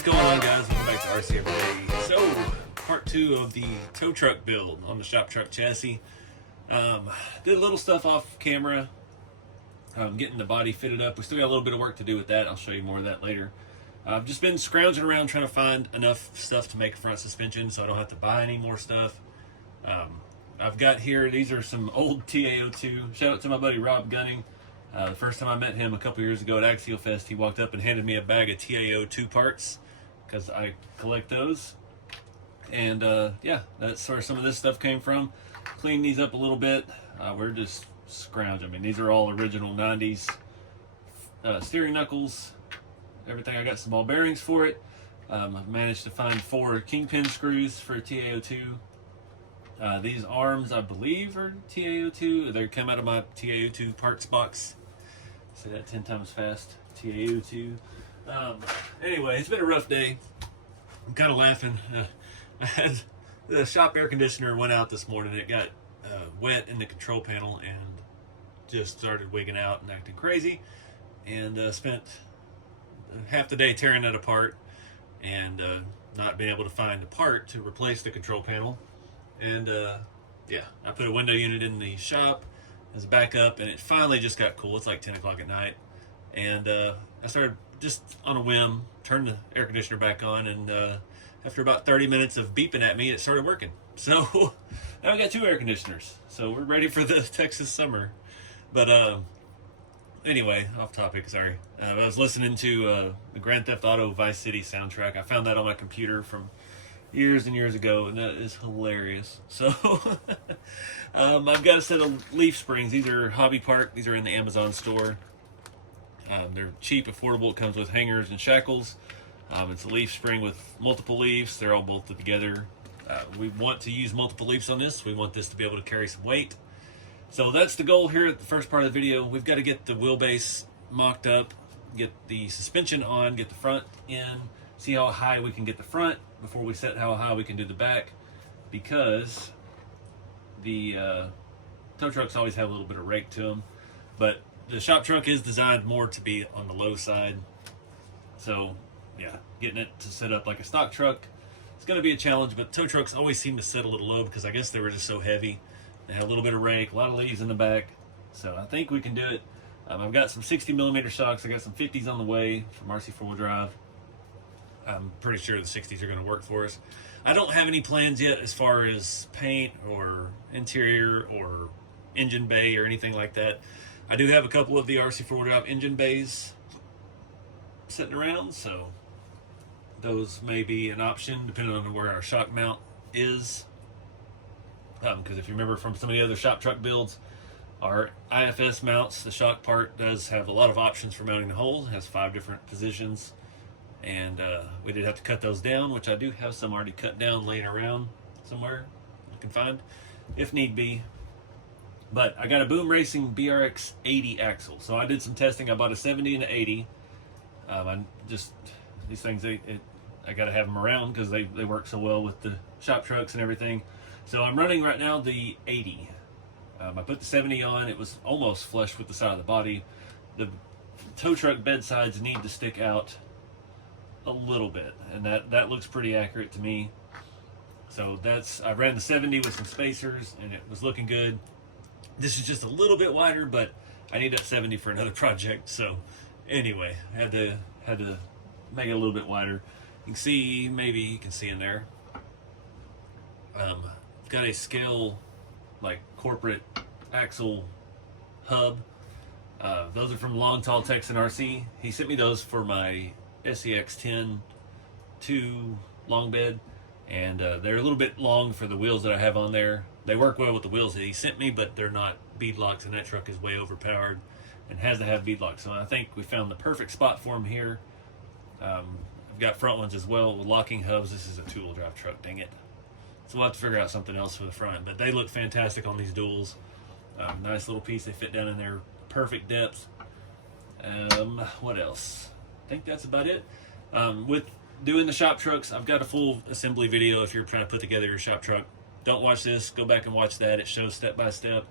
What's going on, guys? Welcome back to RC Every Day. So, part 2 of the tow truck build on the shop truck chassis. Did a little stuff off camera, getting the body fitted up. We still got a little bit of work to do with that. I'll show you more of that later. I've just been scrounging around trying to find enough stuff to make a front suspension so I don't have to buy any more stuff. I've got here, these are some old TAO2. Shout out to my buddy Rob Gunning. The first time I met him a couple years ago at Axial Fest, he walked up and handed me a bag of TAO2 parts because I collect those. And yeah, that's where some of this stuff came from. Cleaned these up a little bit. We're just scrounging. I mean, these are all original 90s steering knuckles. Everything. I got some ball bearings for it. I've managed to find 4 kingpin screws for TAO2. These arms, I believe, are TAO2. They come out of my TAO2 parts box. Say that 10 times fast. TAO2. Anyway, it's been a rough day. I'm kind of laughing. I had the shop air conditioner went out this morning. It got wet in the control panel and just started wigging out and acting crazy. And spent half the day tearing it apart and not being able to find a part to replace the control panel. And yeah, I put a window unit in the shop as a backup, and it finally just got cool. It's like 10 o'clock at night, and I started just on a whim, turned the air conditioner back on, and after about 30 minutes of beeping at me, it started working. So now I got 2 air conditioners, so we're ready for the Texas summer. But anyway, off topic, sorry. I was listening to the Grand Theft Auto Vice City soundtrack. I found that on my computer from years and years ago, and that is hilarious. So I've got a set of leaf springs. These are Hobby Park. These are in the Amazon store. They're cheap, affordable. It comes with hangers and shackles. It's a leaf spring with multiple leaves. They're all bolted together. We want to use multiple leaves on this. We want this to be able to carry some weight. So that's the goal here at the first part of the video. We've got to get the wheelbase mocked up, get the suspension on, get the front in, see how high we can get the front before we set how high we can do the back, because the tow trucks always have a little bit of rake to them, but the shop truck is designed more to be on the low side. So yeah, getting it to set up like a stock truck, it's going to be a challenge, but tow trucks always seem to set a little low because I guess they were just so heavy. They had a little bit of rake, a lot of leaves in the back, so I think we can do it. I've got some 60mm shocks. I got some 50s on the way from RC 4-wheel drive. I'm pretty sure the 60s are going to work for us. I don't have any plans yet as far as paint or interior or engine bay or anything like that. I do have a couple of the RC 4-wheel drive engine bays sitting around, so those may be an option depending on where our shock mount is. Because if you remember from some of the other shop truck builds, our IFS mounts, the shock part does have a lot of options for mounting the hole. It has 5 different positions. And we did have to cut those down, which I do have some already cut down laying around somewhere you can find if need be. But I got a Boom Racing BRX 80 axle, so I did some testing. I bought a 70 and an 80. These things, I got to have them around because they work so well with the shop trucks and everything. So I'm running right now the 80. I put the 70 on. It was almost flush with the side of the body. The tow truck bed sides need to stick out a little bit, and that looks pretty accurate to me. So I ran the 70 with some spacers, and it was looking good. This is just a little bit wider, but I need that 70 for another project. So anyway, I had to make it a little bit wider. You can see, maybe you can see in there. I've got a scale like corporate axle hub. Those are from Long Tall Texan RC. He sent me those for my SEX10 2 long bed, and they're a little bit long for the wheels that I have on there. They work well with the wheels that he sent me, but they're not bead locks, and that truck is way overpowered and has to have bead locks. So I think we found the perfect spot for them here. I've got front ones as well with locking hubs. This is a 2-wheel drive truck, dang it. So we'll have to figure out something else for the front, but they look fantastic on these duals. Nice little piece. They fit down in there, perfect depth. What else? I think that's about it. With doing the shop trucks, I've got a full assembly video if you're trying to put together your shop truck. Don't watch this, go back and watch that. It shows step by step.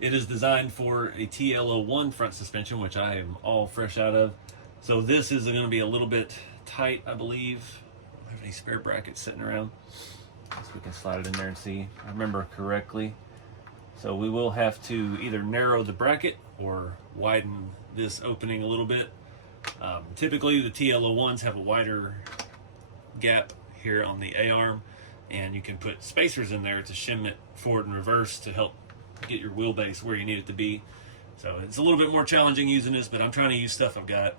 It is designed for a TL01 front suspension, which I am all fresh out of. So this is going to be a little bit tight, I believe. I don't have any spare brackets sitting around, so we can slide it in there and see. I remember correctly. So we will have to either narrow the bracket or widen this opening a little bit. Typically the TL01s have a wider gap here on the A-arm, and you can put spacers in there to shim it forward and reverse to help get your wheelbase where you need it to be. So it's a little bit more challenging using this, but I'm trying to use stuff I've got.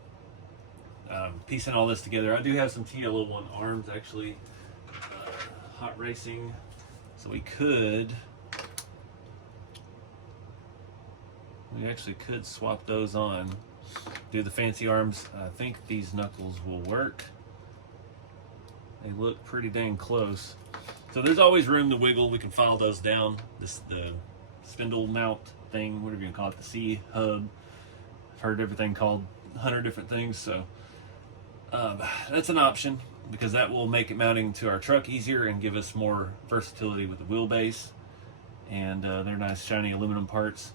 Piecing all this together. I do have some TL01 arms actually, hot racing, so we actually could swap those on, do the fancy arms. I think these knuckles will work. They look pretty dang close. So there's always room to wiggle. We can file those down. The spindle mount thing, whatever you can call it, the C hub. I've heard everything called 100 different things, so that's an option because that will make it mounting to our truck easier and give us more versatility with the wheelbase. And they're nice shiny aluminum parts.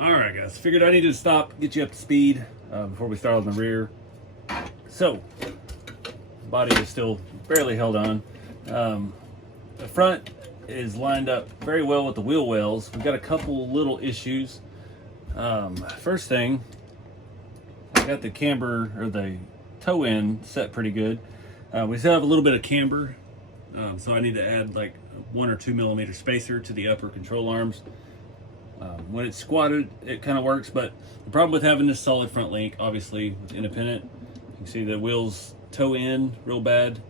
Alright guys, figured I needed to stop, get you up to speed before we start on the rear. So, body is still barely held on. The front is lined up very well with the wheel wells. We've got a couple little issues. First thing, I got the camber, or the toe end set pretty good. We still have a little bit of camber, so I need to add like 1 or 2 millimeter spacer to the upper control arms. When it's squatted, it kind of works, but the problem with having this solid front link, obviously with independent, you can see the wheels toe in real bad.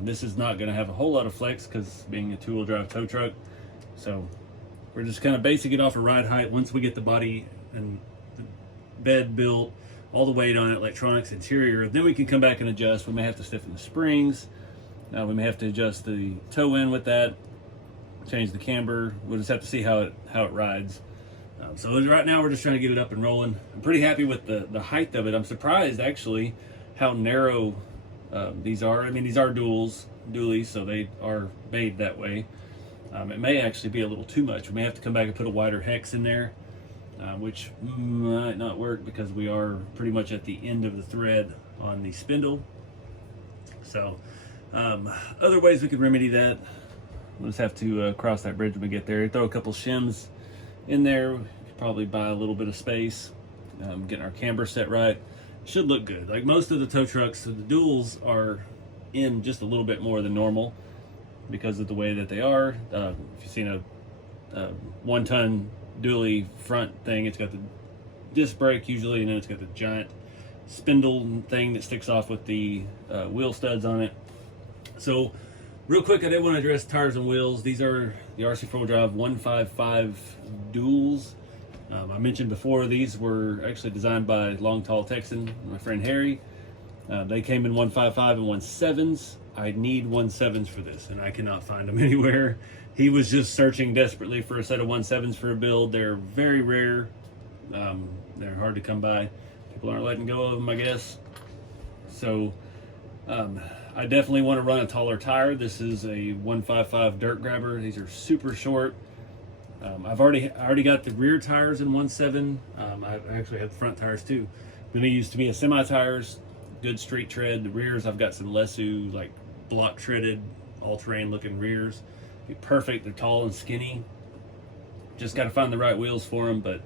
This is not going to have a whole lot of flex because being a 2-wheel drive tow truck, so we're just kind of basing it off of ride height. Once we get the body and the bed built, all the weight on it, electronics, interior, then we can come back and adjust. We may have to stiffen the springs. We may have to adjust the toe in with that, change the camber. We'll just have to see how it rides. So right now we're just trying to get it up and rolling. I'm pretty happy with the height of it. I'm surprised actually how narrow these are. I mean, these are dualies, so they are made that way. It may actually be a little too much. We may have to come back and put a wider hex in there, which might not work because we are pretty much at the end of the thread on the spindle. So other ways we could remedy that, We'll just have to cross that bridge when we get there. Throw a couple shims in there. Probably buy a little bit of space. Getting our camber set right. Should look good. Like most of the tow trucks, so the duals are in just a little bit more than normal because of the way that they are. If you've seen a 1 ton dually front thing, it's got the disc brake usually, and then it's got the giant spindle thing that sticks off with the wheel studs on it. So real quick, I did want to address tires and wheels. These are the RC 4-wheel drive 155 duals. I mentioned before, these were actually designed by Long Tall Texan, my friend Harry. They came in 155 and 17s. I need 17s for this, and I cannot find them anywhere. He was just searching desperately for a set of 17s for a build. They're very rare. They're hard to come by. People aren't letting go of them, I guess. So I definitely want to run a taller tire. This is a 155 dirt grabber. These are super short. I already got the rear tires in 17. I actually have the front tires too. Then they used to be a semi tires, good street tread. The rears, I've got some Lesu, like block treaded, all-terrain looking rears. Be perfect. They're tall and skinny. Just got to find the right wheels for them, but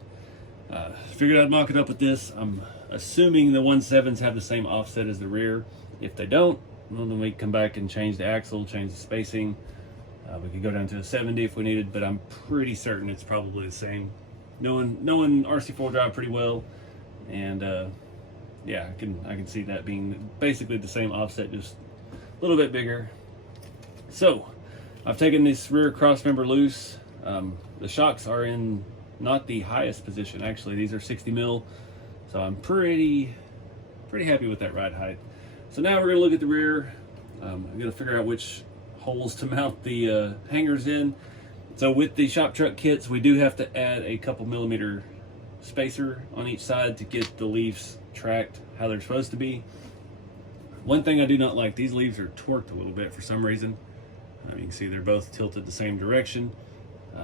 figured I'd mock it up with this. I'm assuming the 17s have the same offset as the rear. If they don't, well, then we can come back and change the axle, change the spacing. We could go down to a 70 if we needed, but I'm pretty certain it's probably the same. Knowing RC4 drive pretty well, and yeah, I can see that being basically the same offset, just a little bit bigger. So I've taken this rear cross member loose. The shocks are in not the highest position, actually. These are 60 mil, so I'm pretty happy with that ride height. So now we're gonna look at the rear. I'm gonna figure out which holes to mount the hangers in. So with the shop truck kits, we do have to add a couple millimeter spacer on each side to get the leaves tracked how they're supposed to be. One thing I do not like, these leaves are torqued a little bit for some reason. You can see they're both tilted the same direction.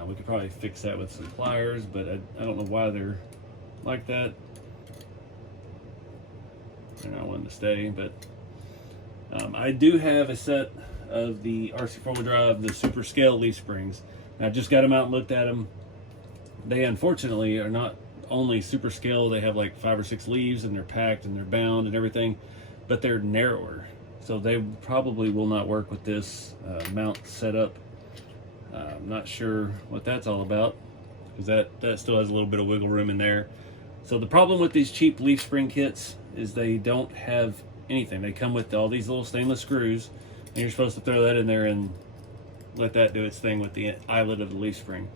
We could probably fix that with some pliers, but I don't know why they're like that. They're not wanting to stay, but I do have a set of the RC 4-wheel drive, the super scale leaf springs. I just got them out and looked at them. They unfortunately are not only super scale, they have like 5 or 6 leaves and they're packed and they're bound and everything, but they're narrower. So they probably will not work with this mount setup. I'm not sure what that's all about, because that still has a little bit of wiggle room in there. So the problem with these cheap leaf spring kits is they don't have anything. They come with all these little stainless screws, and you're supposed to throw that in there and let that do its thing with the eyelet of the leaf spring.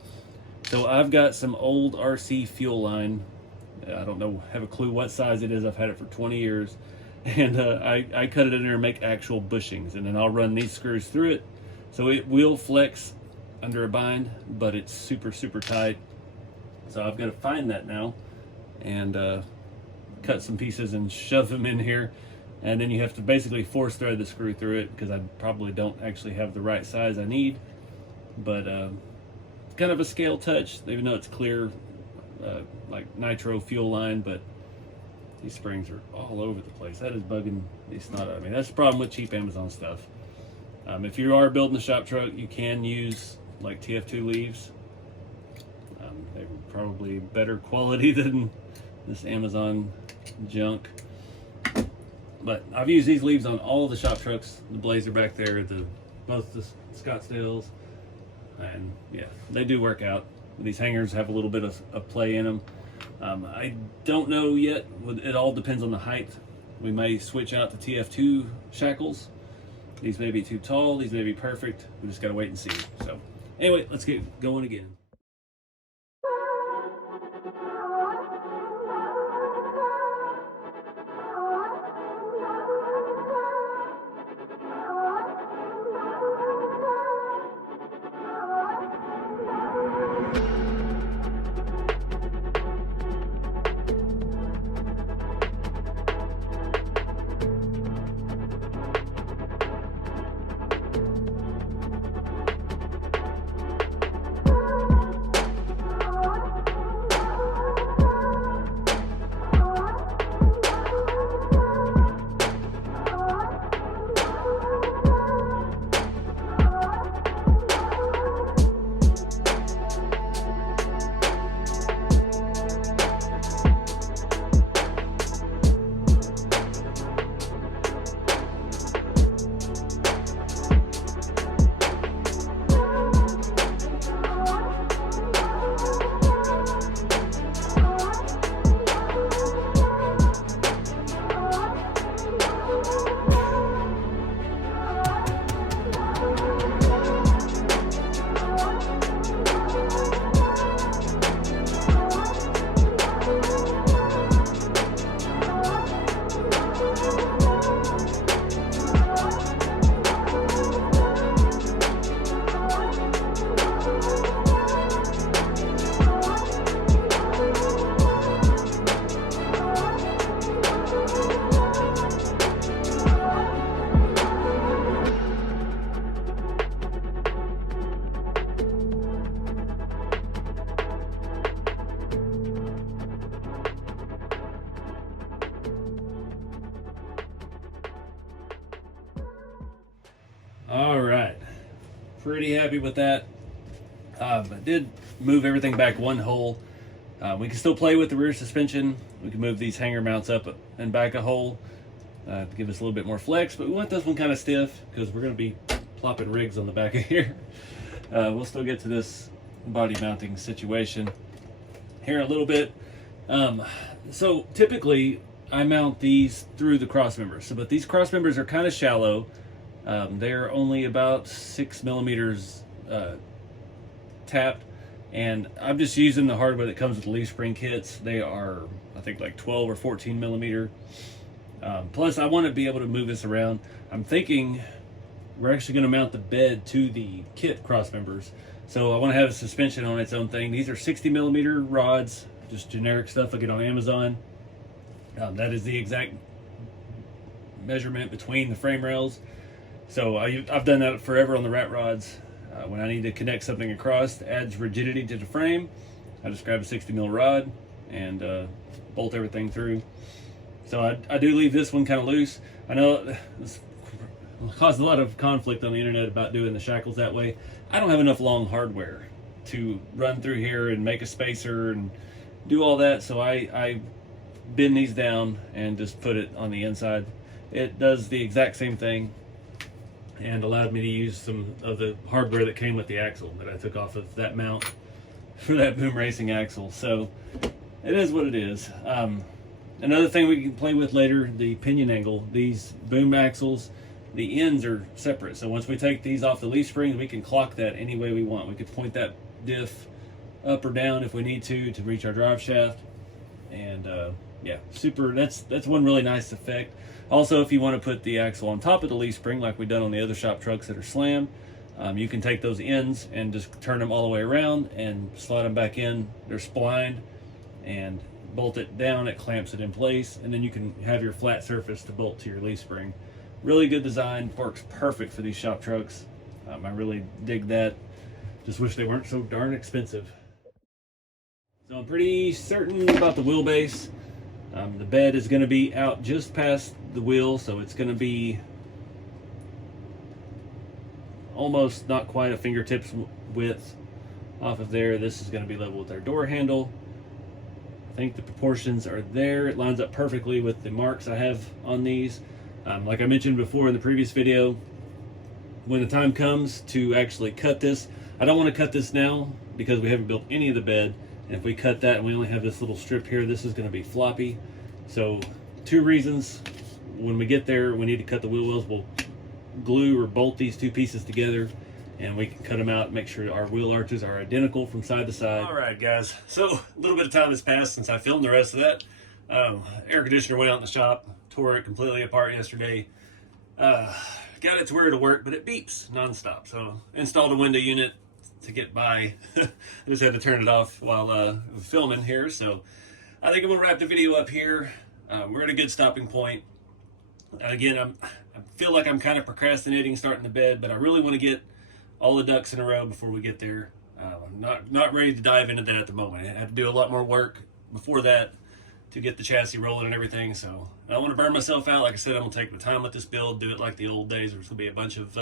So I've got some old RC fuel line. I don't know, have a clue what size it is. I've had it for 20 years. And I cut it in there and make actual bushings. And then I'll run these screws through it. So it will flex under a bind, but it's super, super tight. So I've got to find that now and cut some pieces and shove them in here. And then you have to basically force thread the screw through it, because I probably don't actually have the right size I need. But it's kind of a scale touch, even though it's clear, like nitro fuel line, but these springs are all over the place. That is bugging the snot out of me. That's the problem with cheap Amazon stuff. If you are building a shop truck, you can use like TF2 leaves. They're probably better quality than this Amazon junk. But I've used these leaves on all the shop trucks. The Blazer back there, both the Scottsdales, and yeah, they do work out. These hangers have a little bit of play in them. I don't know yet. It all depends on the height. We may switch out the TF2 shackles. These may be too tall. These may be perfect. We just gotta wait and see. So anyway, let's get going again. pretty happy with that. I did move everything back one hole. We can still play with the rear suspension. We can move these hanger mounts up and back a hole to give us a little bit more flex, but we want this one kind of stiff because we're going to be plopping rigs on the back of here. We'll still get to this body mounting situation here in a little bit. So typically I mount these through the cross members. But these cross members are kind of shallow. They're only about 6 millimeters tapped, and I'm just using the hardware that comes with the leaf spring kits. They are, I think, like 12 or 14 millimeter. Plus I want to be able to move this around. I'm thinking we're actually going to mount the bed to the kit cross members. So I want to have a suspension on its own thing. These are 60 millimeter rods, just generic stuff I get on Amazon. That is the exact measurement between the frame rails. So I've done that forever on the rat rods. When I need to connect something across, adds rigidity to the frame, I just grab a 60 mil rod and bolt everything through. So I do leave this one kind of loose. I know this caused a lot of conflict on the internet about doing the shackles that way. I don't have enough long hardware to run through here and make a spacer and do all that, so I bend these down and just put it on the inside. It does the exact same thing and allowed me to use some of the hardware that came with the axle that I took off of that mount for that boom racing axle. So it is what it is. Another thing we can play with later, the pinion angle. These boom axles, the ends are separate. So once we take these off the leaf springs, we can clock that any way we want. We could point that diff up or down if we need to reach our drive shaft. And yeah, super. That's one really nice effect. Also, if you want to put the axle on top of the leaf spring like we've done on the other shop trucks that are slam, you can take those ends and just turn them all the way around and slide them back in. They're splined, and bolt it down. It clamps it in place, and then you can have your flat surface to bolt to your leaf spring. Really good design, works perfect for these shop trucks. I really dig that. Just wish they weren't so darn expensive. So I'm pretty certain about the wheelbase. The bed is going to be out just past the wheel, so it's going to be almost not quite a fingertips width off of there. This is going to be level with our door handle. I think the proportions are there. It lines up perfectly with the marks I have on these. Like I mentioned before in the previous video, when the time comes to actually cut this, I don't want to cut this now because we haven't built any of the bed. And if we cut that and we only have this little strip here, this is going to be floppy. So 2 reasons. When we get there, we need to cut the wheel wells. We'll glue or bolt these 2 pieces together, and we can cut them out and make sure our wheel arches are identical from side to side. All right, guys. So a little bit of time has passed since I filmed the rest of that. Air conditioner went out in the shop, tore it completely apart yesterday. Got it to where it'll work, but it beeps nonstop. So installed a window unit to get by. I just had to turn it off while filming here. So I think I'm gonna wrap the video up here. We're at a good stopping point. Again, I feel like I'm kind of procrastinating starting the bed, but I really want to get all the ducks in a row before we get there. I'm not ready to dive into that at the moment. I had to do a lot more work before that to get the chassis rolling and everything. So I don't want to burn myself out. Like I said, I'm gonna take my time with this build, do it like the old days. There's gonna be a bunch of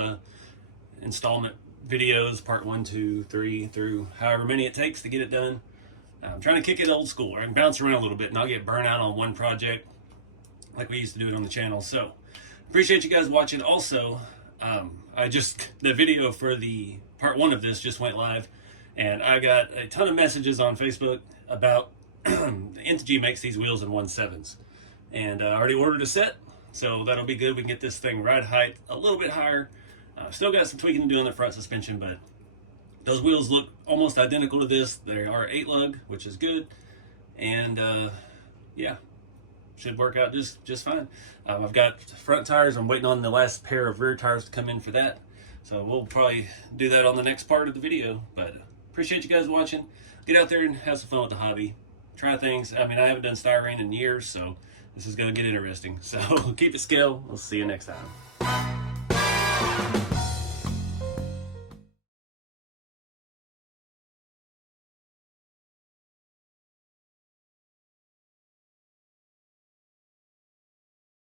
installment videos, part 1, 2, 3, through however many it takes to get it done. I'm trying to kick it old school. I can bounce around a little bit and I'll get burnt out on one project like we used to do it on the channel. So appreciate you guys watching. Also, the video for the part 1 of this just went live, and I got a ton of messages on Facebook about Integy makes these wheels in 1/7s, and I already ordered a set, so that'll be good. We can get this thing ride height a little bit higher. Still got some tweaking to do on the front suspension, but those wheels look almost identical to this. They are 8 lug, which is good, and yeah, should work out just fine. I've got front tires. I'm waiting on the last pair of rear tires to come in for that, so we'll probably do that on the next part of the video. But appreciate you guys watching. Get out there and have some fun with the hobby. Try things. I mean, I haven't done styrene in years, so this is going to get interesting. So keep it scale. We'll see you next time.